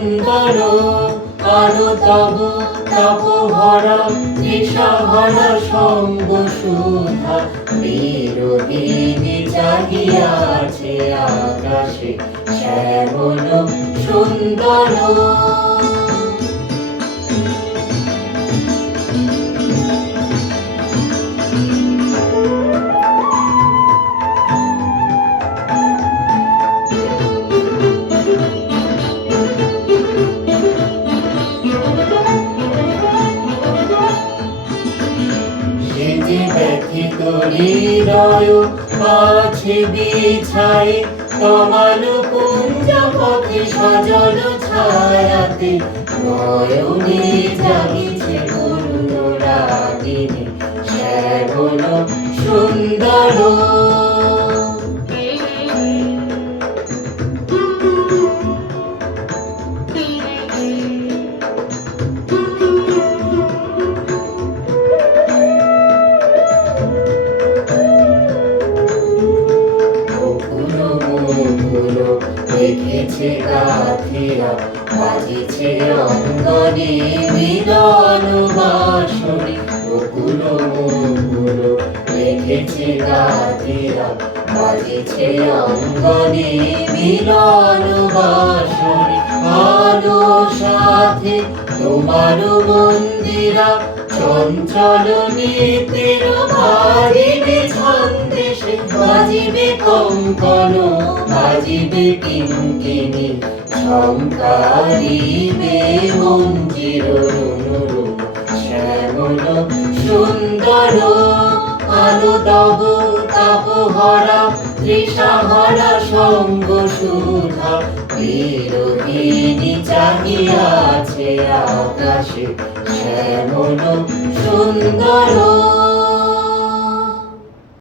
সুন্দর করো তব তপ হর বিষহর সঙ্গ সুধা। বিরোহিণী চাহিয়াছে আকাশে শ্যামল সুন্দর হৃদয় আছে বিছাই কমাল কুঞ্জ পথে সজল ছায়াতে নয়নে জাগিছে পূর্ণ রাগিনী শ্যামল সুন্দর। রেখেছে গাথিরা বাজিছে অঙ্গনে মিলন বাসরে মুকুলো মুকুলো রেখেছে গাথিরা বাজিছে অঙ্গনে মিলন বাসরে আলো সাথে তোমার মন্দিরা চঞ্চল নীতির বাজিবে ছন্দেশে বাজিবে কঙ্কন, বাজিবে কিঙ্কিনি শঙ্কারিবে মঞ্জির শ্যামল সুন্দর আলো তব তাপ হরা তৃষাহরা সঙ্গ সুধা। বিরোহিণী চাহিয়াছে আকাশে, শ্যামল সুন্দর